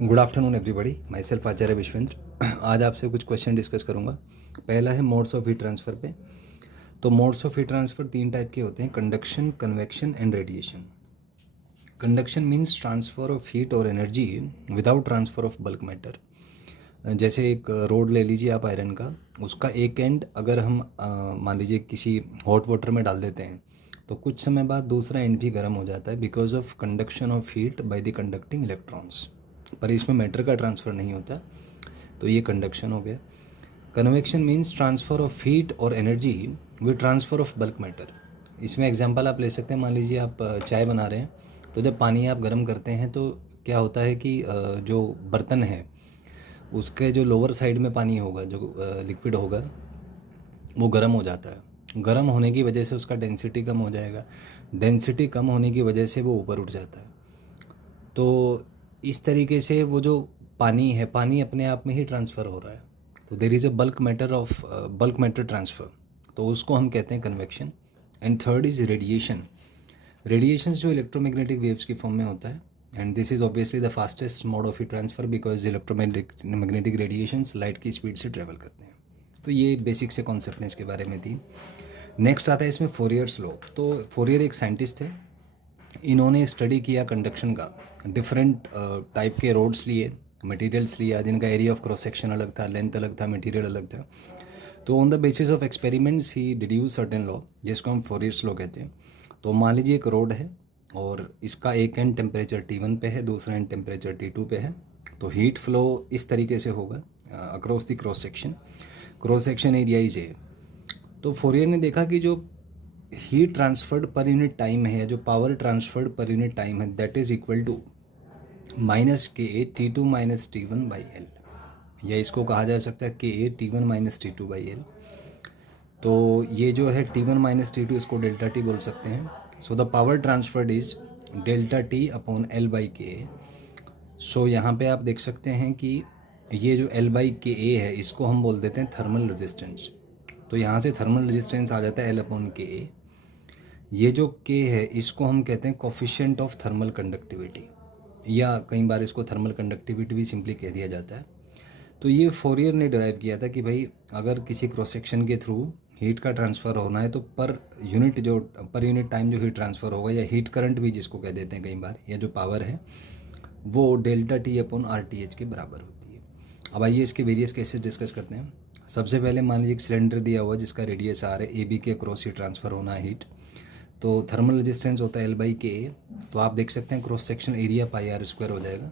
Good afternoon everybody, myself Acharya Vishwendra. आज आपसे कुछ क्वेश्चन डिस्कस करूंगा। पहला है मोड्स ऑफ हीट ट्रांसफ़र पे। तो मोड्स ऑफ हीट ट्रांसफ़र तीन टाइप के होते हैं: conduction, convection and radiation. Conduction means transfer of heat और energy without transfer of bulk matter. जैसे एक रोड ले लीजिए आप आयरन का, उसका एक एंड अगर हम मान लीजिए किसी हॉट वाटर में डाल देते हैं तो कुछ समय बाद दूसरा एंड भी गर्म हो जाता है because of conduction of heat by the conducting electrons. पर इसमें मैटर का ट्रांसफ़र नहीं होता, तो ये कंडक्शन हो गया। Convection means transfer of heat और energy with transfer of bulk matter. इसमें एग्जांपल आप ले सकते हैं। मान लीजिए आप चाय बना रहे हैं, तो जब पानी आप गर्म करते हैं तो क्या होता है कि जो बर्तन है उसके जो लोअर साइड में पानी होगा, जो लिक्विड होगा, वो गर्म हो जाता है। गर्म होने की वजह से उसका डेंसिटी कम हो जाएगा, डेंसिटी कम होने की वजह से वो ऊपर उठ जाता है। तो इस तरीके से वो जो पानी है, पानी अपने आप में ही ट्रांसफ़र हो रहा है। तो there is a bulk matter transfer, तो उसको हम कहते हैं convection. And third is radiation. Radiation जो इलेक्ट्रोमैग्नेटिक वेव्स की फॉर्म में होता है, and this is obviously the fastest mode of heat transfer because electromagnetic radiations light की स्पीड से ट्रेवल करते हैं। तो ये बेसिक से कॉन्सेप्ट ने इसके बारे में थी। नेक्स्ट आता है इसमें फोरियर्स लॉ। तो फोरियर एक साइंटिस्ट थे, इन्होंने स्टडी किया कंडक्शन का। डिफरेंट टाइप के रोड्स लिए, मटेरियल्स लिया जिनका एरिया ऑफ क्रॉस सेक्शन अलग था, लेंथ अलग था, मटेरियल अलग था। तो on the basis of experiments he deduce certain law, जिसको हम फोरियर्स लॉ कहते हैं। तो मान लीजिए एक रोड है और इसका एक एंड टेम्परेचर T1 पे है, दूसरा एंड टेम्परेचर T2 पे है। तो हीट फ्लो इस तरीके से होगा across the cross section area is a. तो फोरियर ने देखा कि जो heat transferred per unit time है, या जो power transferred per unit time है, that is equal to -KA T2 - T1/L, या इसको कहा जा सकता है KA T1 - T2/L। तो ये जो है T1 - T2, इसको डेल्टा टी बोल सकते हैं। So the power transferred is delta T/L/KA। सो यहाँ पे आप देख सकते हैं कि ये जो L/KA है, इसको हम बोल देते हैं थर्मल रेजिस्टेंस। तो यहाँ से थर्मल रेजिस्टेंस आ जाता है L/KA। ये जो K है, इसको हम कहते हैं कोफिशिएंट ऑफ थर्मल कंडक्टिविटी, या कई बार इसको थर्मल कंडक्टिविटी भी सिंपली कह दिया जाता है। तो ये फोरियर ने डिराइव किया था कि भाई अगर किसी क्रॉस सेक्शन के थ्रू हीट का ट्रांसफ़र होना है तो पर यूनिट टाइम जो हीट ट्रांसफ़र होगा, या हीट करंट भी जिसको कह देते हैं कई बार, या जो पावर है वो डेल्टा T/RTH के बराबर होती है। अब आइए इसके वेरियस केसेस डिस्कस करते हैं। सबसे पहले मान लीजिए एक सिलेंडर दिया हुआ जिसका रेडियस R है, AB के क्रॉस ही ट्रांसफ़र होना है हीट। तो थर्मल रेजिस्टेंस होता है L/KA। तो आप देख सकते हैं क्रॉस सेक्शन एरिया πr² हो जाएगा।